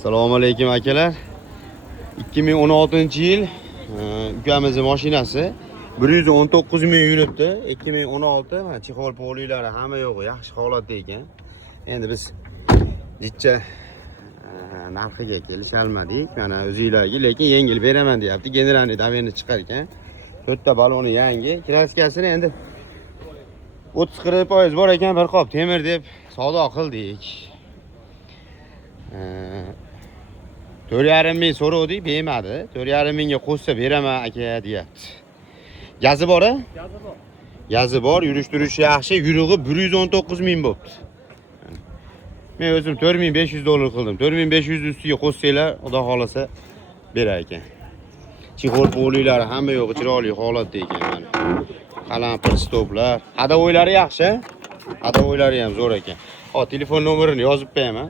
Assalomu alaykum akalar. 2016-yil ukamizning mashinasi 119 ming yuribdi. 2016 mana chexol polilari hamma yo'g'i yaxshi holatda ekan. Endi biz jicha narxiga kelisholmadik. Mana o'zingizlarga lekin yengil beraman deyapti. Generalniy davenni chiqar ekan. To'rtta baloni yangi. Kraskasini endi 30-40% bor ekan, bir qop temir deb savdo qildik. 4,5 ming so'rovdik, bermadi. 4,5 mingga qo'shsa beraman aka deyapti. Gazi bor-a? Gazi bor. Gazi bor, yurish-turishi yaxshi. Yurug'i 119 ming bo'pti. Men o'zim 4500 dollar qildim. 4500 ustiga qo'shsanglar, xudo xolasa berar ekan. Chexol polilari hamma yo'g'i chiroyli holatda ekan mana. Qalampir stoplar. Hadovoylari yaxshi. Hadovoylari ham zo'r ekan. Hop, telefon nomerini yozib qo'yaman.